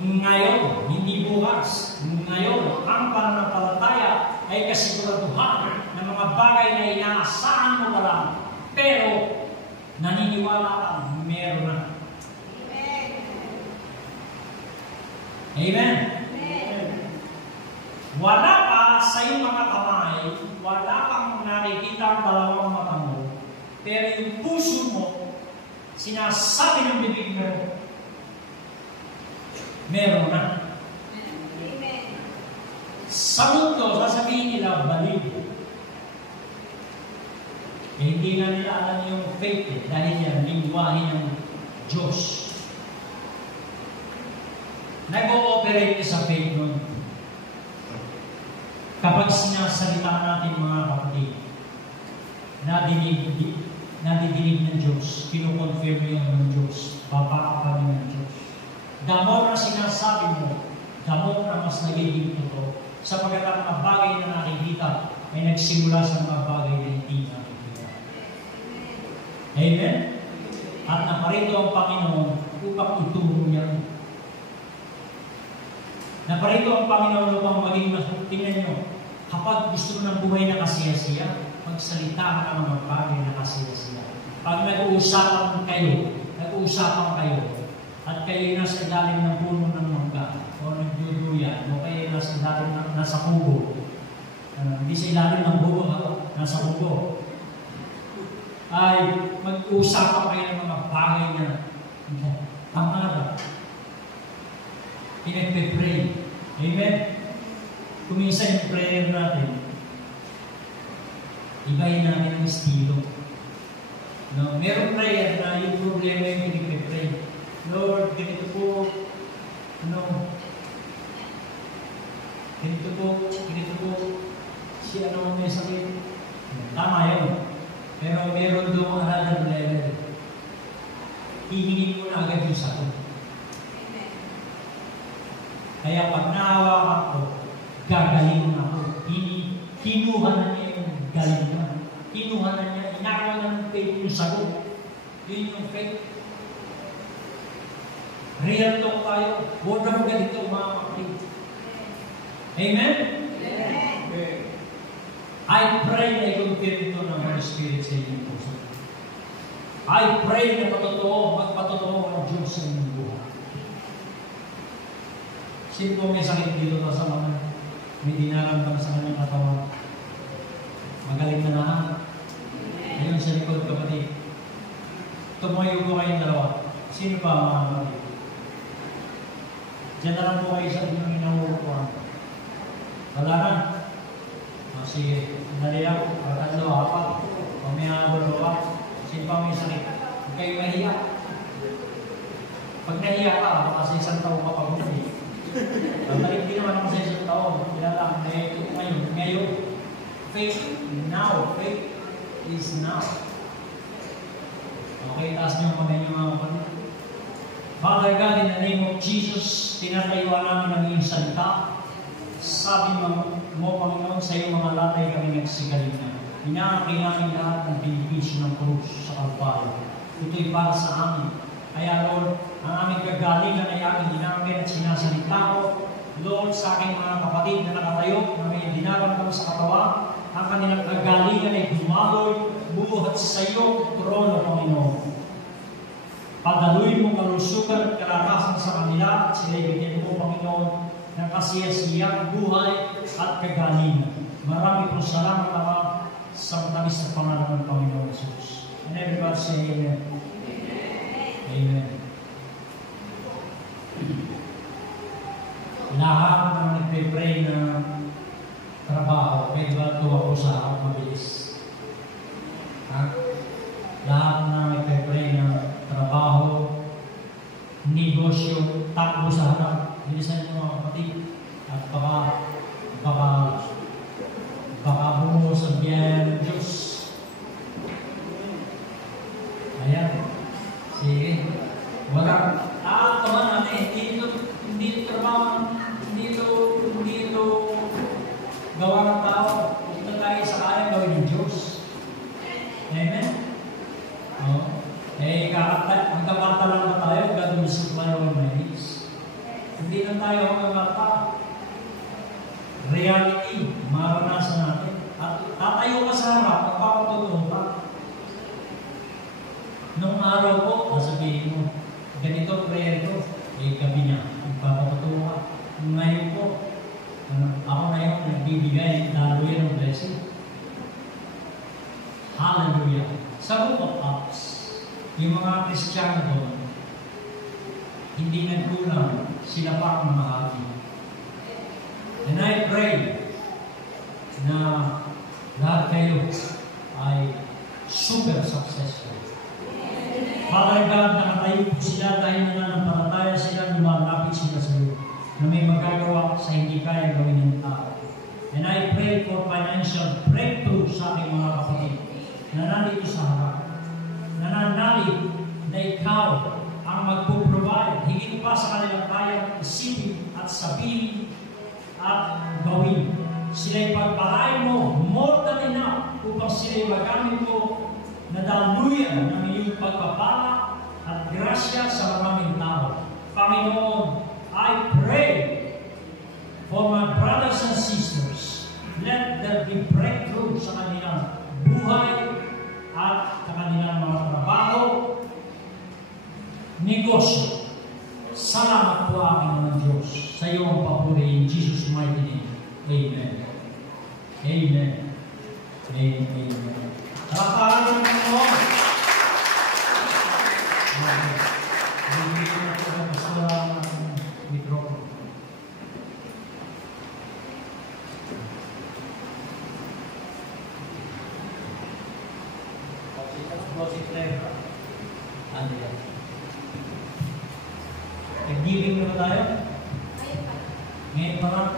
Ngayon, hindi bukas. Ngayon, ang pananampalataya ay kasiguraduhan ng mga bagay na inaasahan mo na lang. Pero, naniniwala ka, meron na. Amen? Amen. Wala pa sa iyong mga kamay, wala kang nakikita ang dalawang mata mo, pero yung puso mo, sinasabi ng bibig mo, meron na. Amen. Sa mundo, sasabihin nila, baliw. Eh, hindi nga nila alam yung faith dahil yan, lingwahe ng Diyos. Nag-ooperate sa faith nun. Kapag sinasalita natin mga kapatid, nadidinig ng Diyos, kinukonfirm yun ng Diyos, papakapanin ng Diyos. The more na sinasabi mo, the more na mas nagiging totoo. Sapagkat ang mga bagay na nakikita ay nagsimula sa mga bagay na hindi nakikita. Amen? At naparito ang Panginoon upang ituro niya. Naparito ang Panginoon upang maging tingnan nyo. Kapag gusto mo ng buhay na kasiyasiya, magsalita ka ng mga bagay na kasiyasiya. Pag nag-uusapan kayo, at kayo nasa ilalim ng puno ng mangga, o nagduduyan, o kayo nasa ilalim ng nasa kubo, hindi sa ilalim ng bubo, nasa kubo, ay mag-uusapan kayo ng mga bagay na tamada. Pinagpe-pray. Amen? Kuminsan yung prayer natin, ibahin natin ang estilo. No, merong prayer na yung problema yung pinagpe-pray. Lord, ganito po, ganito po, si may sakit. Tama yun. Pero meron doon another level. Hihingin mo na agad yung sakit. Kaya pag nahawakan ko, gagaling ako. Kinuha na niya yung galing na. Kinuha na niya, inakaw na ng faith yung sagot. Yun yung faith. Real talk tayo. Huwag na ganito mga kapatid. Amen? Amen. I pray na i-confirm ito ng Holy Spirit sa inyong puso. I pray na magpatotoo ang Diyos sa inyong buhay. Sino po may sakit dito sa mga may dinaramdam sa kanyang katawan? Magaling na lahat. Ayun sa likod, kapatid. Tumayo po kayong dalawa. Sino ba mga kapatid? Diyan na lang po kayo sa inyong inahukuhan. Wala na. Sige, dali ako. Tatlo, apat. O may habol ka. Sino pa may sakit? Huwag kayo mahiya. Pag nahiya ka, baka sa isang taon ka pag-uwi. Pag-balik din naman ako sa isang taon. Kaya lang, ngayon, faith now. Faith is now. Okay, taas niyo kamay niyo mga kapatid. Father God, in the name of Jesus, tinatayuan namin ang iyong salita. Sabi mo, Panginoon, sa iyong mga latay kami nagsigalingan. Inaangkin namin lahat ng benepisyo ng krus sa Kalbaryo. Ito'y para sa amin. Kaya Lord, ang aming kagalingan ay aming inaangkin at sinasalita ko. Lord, sa aking mga kapatid na nakatayo, na may dinaramdam sa katawan, ang kanilang kagalingan ay dumaloy, buhat sa iyo, trono, Panginoon. Padaluin mo kalusugan at kalakasan sa kanila at sila ibigyan mo, Panginoon, ng kasiyasiyang buhay at kagalingan. Marami po salamat naman sa matamis na pangalan ng Panginoon Jesus. And everybody say Amen. Amen. Lahat ng nagpe-pray na trabaho, may ba tuwa po sa ako mabilis? Lahat na nagpe-pray na trabaho, negosyo, takbo sa harap. Bilisan niyo mga kapatid. At baka bumuhos ang biyaya ng Diyos. Ayan. Sige. Wala. Taman natin. Hindi ito trabaho. Hindi ito gawa ng tao. Ito tayo sa kaya gawin ng Diyos. Amen? Ang kapata lang na tayo, God will supply all my needs. Hindi na tayo ang kapata. Reality, maranasan natin. At tatayo ka sa harap, magpapatulong ka. Nung araw ko, sasabihin mo, ganito prayer ko, gabi niya, magpapatulong ka. yung mga Kristiyano doon, hindi nagkulang, sila pa ang mahagi. And I pray na lahat kayo ay super successful. Father God, nakatayo po sila dahil nananampalataya sila, lumalapit sila sa iyo, na may magagawa sa hindi kaya gawin ng tao. And I pray for financial breakthrough sa aking mga kapatid na nandito sa harap. Nananalig na ikaw ang magpo-provide, higit pa sa kanilang kaya isipin at sabihin at gawin. Sila'y pagpalain mo more than enough upang sila'y magamit mo na daluyan ng iyong pagpapala at grasya sa maraming tao. Panginoon, I pray for my brothers and sisters. Let there be breakthrough sa kanilang buhay at sa kanilang mga trabaho, negosyo. Salamat po aking mga Diyos sa iyong papuri in Jesus' mighty name. Amen. Amen. Amen. Palakpakan ng Panginoon. Bibigyan na po ang pastora ng mikropono. Closing prayer. Ano yan? Nag-giving na tayo? Ngayon pa lang.